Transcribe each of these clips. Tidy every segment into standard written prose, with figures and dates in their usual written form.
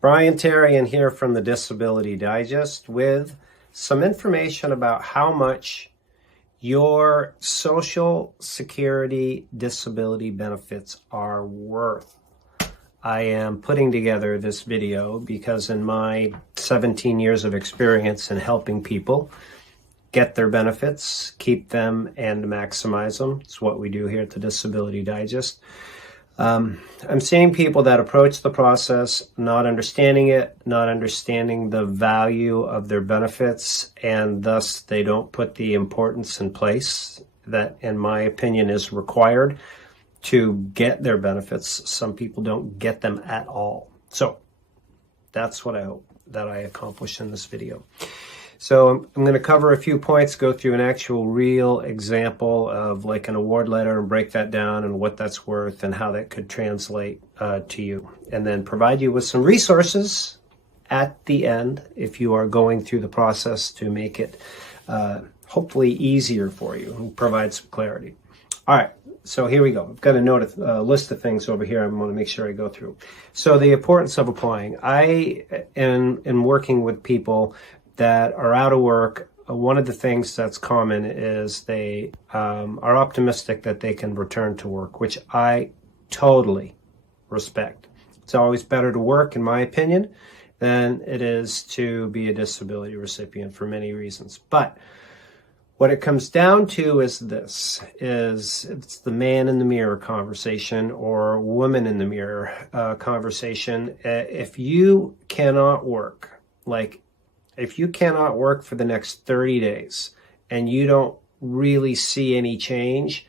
Brian Tarian here from the Disability Digest with some information about how much your Social Security disability benefits are worth. I am putting together this video because in my 17 years of experience in helping people get their benefits, keep them, and maximize them, it's what we do here at the Disability Digest. I'm seeing people that approach the process not understanding it, not understanding the value of their benefits, and thus they don't put the importance in place that, in my opinion, is required to get their benefits. Some people don't get them at all. So that's what I hope that I accomplish in this video. So I'm going to cover a few points, go through an actual real example of like an award letter and break that down and what that's worth and how that could translate to you. And then provide you with some resources at the end if you are going through the process to make it hopefully easier for you and provide some clarity. All right, so here we go. I've got a list of things over here I want to make sure I go through. So the importance of applying. I am working with people that are out of work. One of the things that's common is they are optimistic that they can return to work, which I totally respect. It's always better to work, in my opinion, than it is to be a disability recipient for many reasons. But what it comes down to is this, it's the man in the mirror conversation or woman in the mirror conversation. If you cannot work, if you cannot work for the next 30 days and you don't really see any change,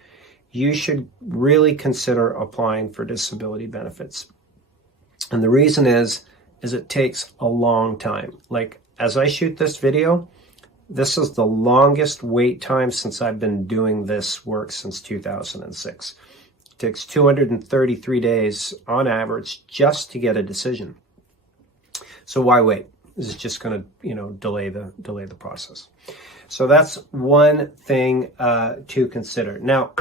you should really consider applying for disability benefits. And the reason is it takes a long time. Like, as I shoot this video, this is the longest wait time since I've been doing this work since 2006. It takes 233 days on average just to get a decision. So why wait? This is just going to, delay the process. So that's one thing to consider. Now,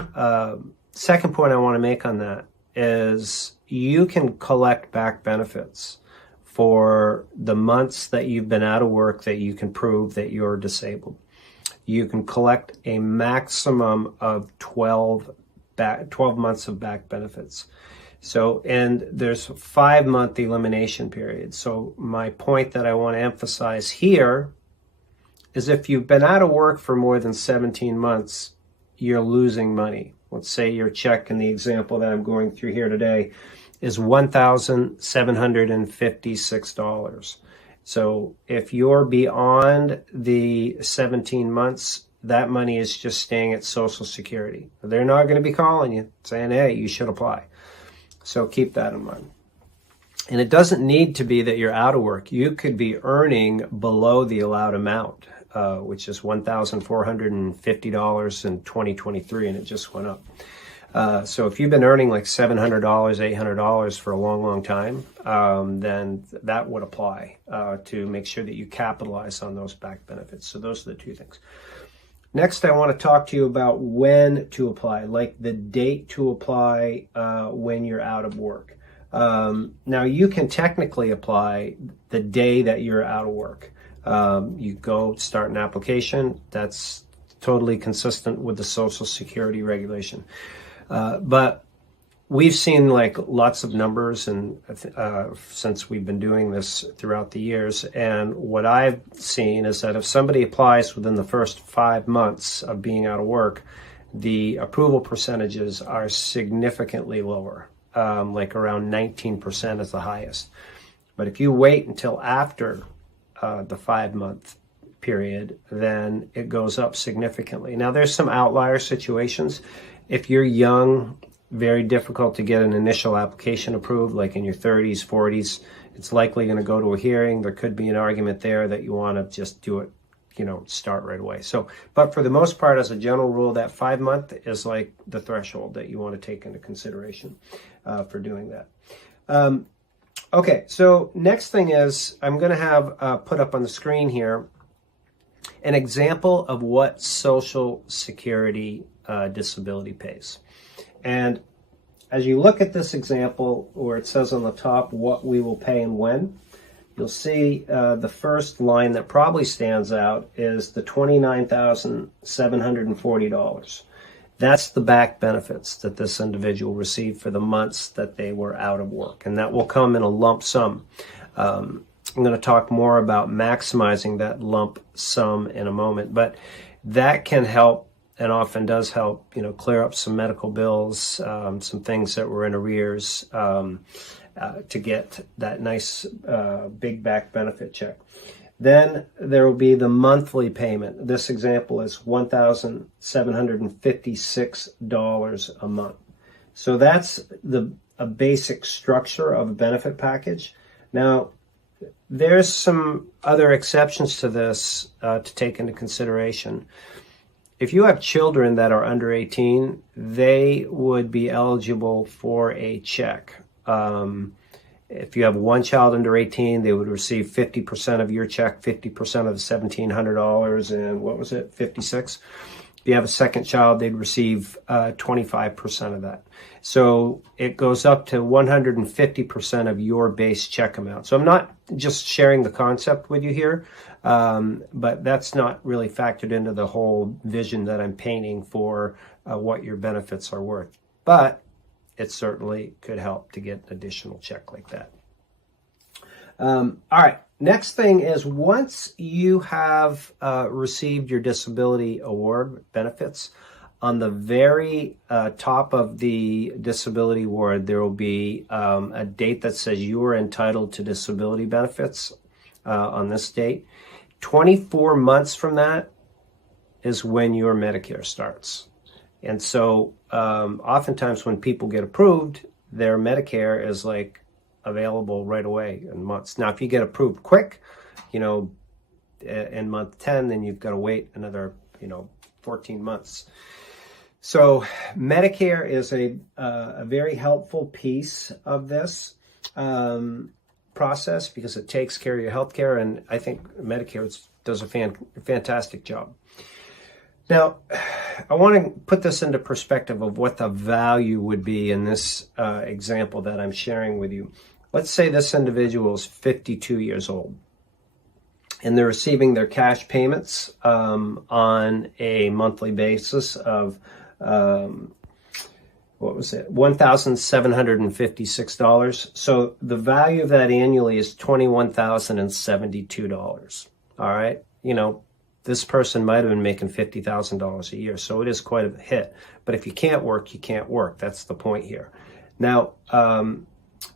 second point I want to make on that is you can collect back benefits for the months that you've been out of work that you can prove that you're disabled. You can collect a maximum of 12 months of back benefits. So, and there's a 5-month elimination period. So my point that I want to emphasize here is if you've been out of work for more than 17 months, you're losing money. Let's say your check in the example that I'm going through here today is $1,756. So if you're beyond the 17 months, that money is just staying at Social Security. They're not going to be calling you saying, hey, you should apply. So keep that in mind. And it doesn't need to be that you're out of work. You could be earning below the allowed amount, which is $1,450 in 2023, and it just went up. So if you've been earning like $700, $800 for a long, long time, then that would apply to make sure that you capitalize on those back benefits. So those are the two things. Next, I want to talk to you about when to apply, like the date to apply when you're out of work. Now, you can technically apply the day that you're out of work. You go start an application. That's totally consistent with the Social Security regulation. But we've seen like lots of numbers and since we've been doing this throughout the years. And what I've seen is that if somebody applies within the first 5 months of being out of work, the approval percentages are significantly lower, like around 19% is the highest. But if you wait until after the 5-month period, then it goes up significantly. Now, there's some outlier situations. If you're young, very difficult to get an initial application approved, like in your 30s, 40s. It's likely going to go to a hearing. There could be an argument there that you want to just do it, start right away. So, but for the most part, as a general rule, that 5-month is like the threshold that you want to take into consideration for doing that. Okay, so next thing is I'm going to have put up on the screen here an example of what Social Security disability pays. And as you look at this example where it says on the top what we will pay and when, you'll see the first line that probably stands out is the $29,740. That's the back benefits that this individual received for the months that they were out of work, and that will come in a lump sum. I'm going to talk more about maximizing that lump sum in a moment, but that can help, and often does help, clear up some medical bills, some things that were in arrears, to get that nice big back benefit check. Then there will be the monthly payment. This example is $1,756 a month. So that's a basic structure of a benefit package. Now, there's some other exceptions to this to take into consideration. If you have children that are under 18, they would be eligible for a check. If you have one child under 18, they would receive 50% of your check, 50% of the $1,700 and what was it, 56. If you have a second child, they'd receive 25% of that. So it goes up to 150% of your base check amount. So I'm not just sharing the concept with you here, but that's not really factored into the whole vision that I'm painting for what your benefits are worth. But it certainly could help to get an additional check like that. All right, next thing is once you have received your disability award benefits, on the very top of the disability award, there will be a date that says you are entitled to disability benefits on this date. 24 months from that is when your Medicare starts. And so oftentimes when people get approved, their Medicare is like available right away in months. Now, if you get approved quick, in month 10, then you've got to wait another, 14 months. So Medicare is a very helpful piece of this process because it takes care of your health care, and I think Medicare does a fantastic job. Now, I want to put this into perspective of what the value would be in this example that I'm sharing with you. Let's say this individual is 52 years old, and they're receiving their cash payments on a monthly basis of, $1,756. So the value of that annually is $21,072. All right, this person might have been making $50,000 a year, so it is quite a hit. But if you can't work, you can't work. That's the point here. Now,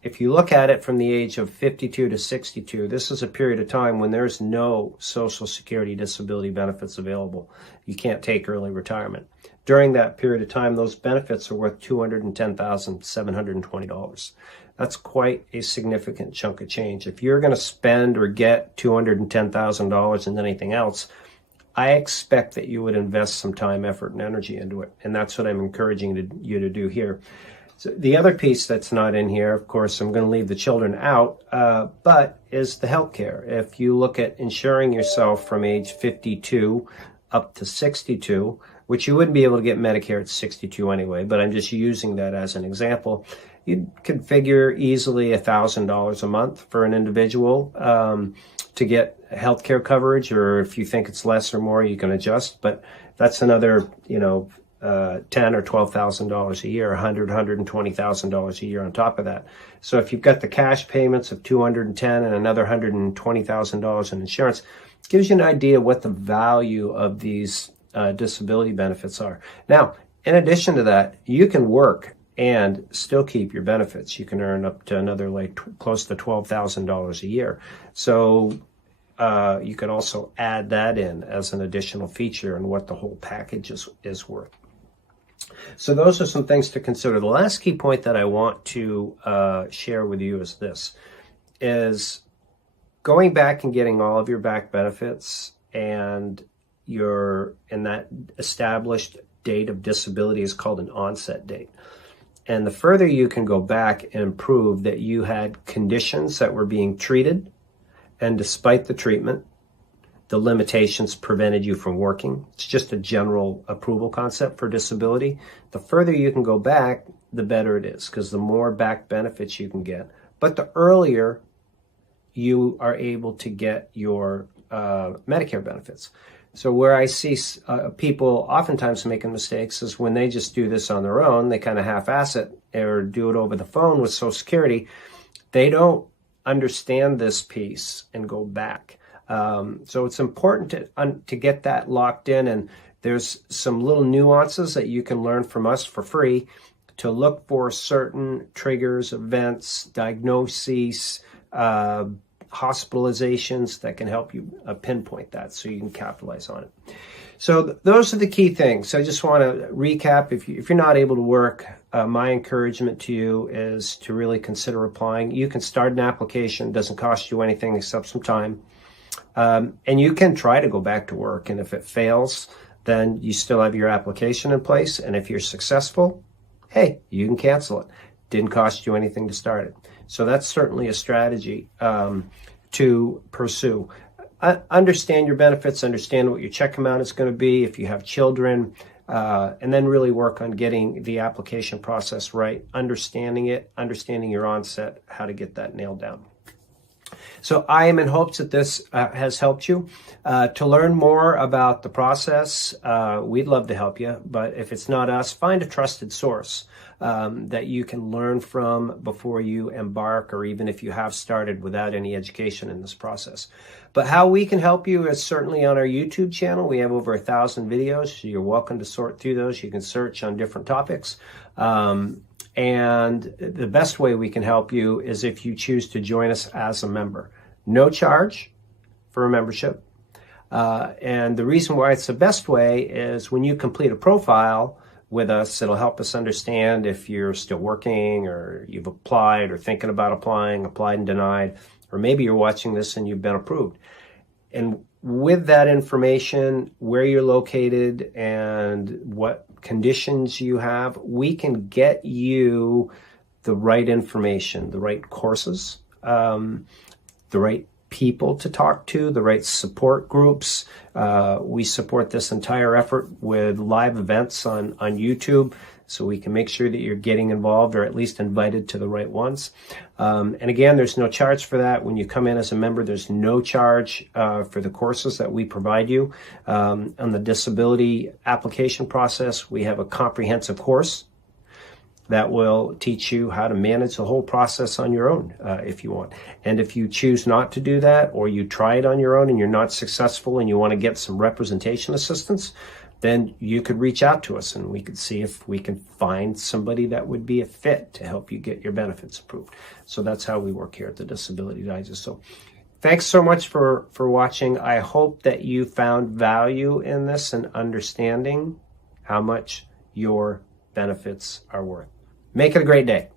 if you look at it from the age of 52 to 62, this is a period of time when there's no Social Security disability benefits available. You can't take early retirement. During that period of time, those benefits are worth $210,720. That's quite a significant chunk of change. If you're going to spend or get $210,000 in anything else, I expect that you would invest some time, effort, and energy into it. And that's what I'm encouraging you to do here. So the other piece that's not in here, of course, I'm going to leave the children out, but is the health care. If you look at insuring yourself from age 52 up to 62, which you wouldn't be able to get Medicare at 62 anyway, but I'm just using that as an example, you could figure easily $1,000 a month for an individual to get healthcare coverage, or if you think it's less or more, you can adjust. But that's another, $10,000 or $12,000 a year, $120,000 a year on top of that. So if you've got the cash payments of $210,000 and another $120,000 in insurance, it gives you an idea what the value of these disability benefits are. Now, in addition to that, you can work and still keep your benefits. You can earn up to another close to $12,000 a year. So you could also add that in as an additional feature and what the whole package is worth. So those are some things to consider. The last key point that I want to share with you is this, is going back and getting all of your back benefits and that established date of disability is called an onset date. And the further you can go back and prove that you had conditions that were being treated, and despite the treatment, the limitations prevented you from working. It's just a general approval concept for disability. The further you can go back, the better it is, because the more back benefits you can get. But the earlier you are able to get your Medicare benefits. So where I see people oftentimes making mistakes is when they just do this on their own, they kind of half-ass it or do it over the phone with Social Security. They don't understand this piece and go back. So it's important to get that locked in, and there's some little nuances that you can learn from us for free to look for certain triggers, events, diagnoses, hospitalizations that can help you pinpoint that so you can capitalize on it. So those are the key things. I just want to recap. If you're not able to work, my encouragement to you is to really consider applying. You can start an application. It doesn't cost you anything except some time. And you can try to go back to work. And if it fails, then you still have your application in place. And if you're successful, hey, you can cancel it. Didn't cost you anything to start it. So that's certainly a strategy to pursue. Understand your benefits, understand what your check amount is going to be if you have children, and then really work on getting the application process right, understanding it, understanding your onset, how to get that nailed down. So I am in hopes that this has helped you. To learn more about the process, we'd love to help you, but if it's not us, find a trusted source that you can learn from before you embark, or even if you have started without any education in this process. But how we can help you is certainly on our YouTube channel. We have over 1,000 videos, so you're welcome to sort through those. You can search on different topics. And the best way we can help you is if you choose to join us as a member. No charge for a membership. And the reason why it's the best way is when you complete a profile with us, it'll help us understand if you're still working, or you've applied or thinking about applying, applied and denied, or maybe you're watching this and you've been approved. And with that information, where you're located and what conditions you have, we can get you the right information, the right courses, the right people to talk to, the right support groups. We support this entire effort with live events on YouTube, so we can make sure that you're getting involved or at least invited to the right ones. And again, there's no charge for that. When you come in as a member, there's no charge for the courses that we provide you. On the disability application process, we have a comprehensive course that will teach you how to manage the whole process on your own if you want. And if you choose not to do that, or you try it on your own and you're not successful and you want to get some representation assistance, then you could reach out to us and we could see if we can find somebody that would be a fit to help you get your benefits approved. So that's how we work here at the Disability Digest. So thanks so much for watching. I hope that you found value in this and understanding how much your benefits are worth. Make it a great day.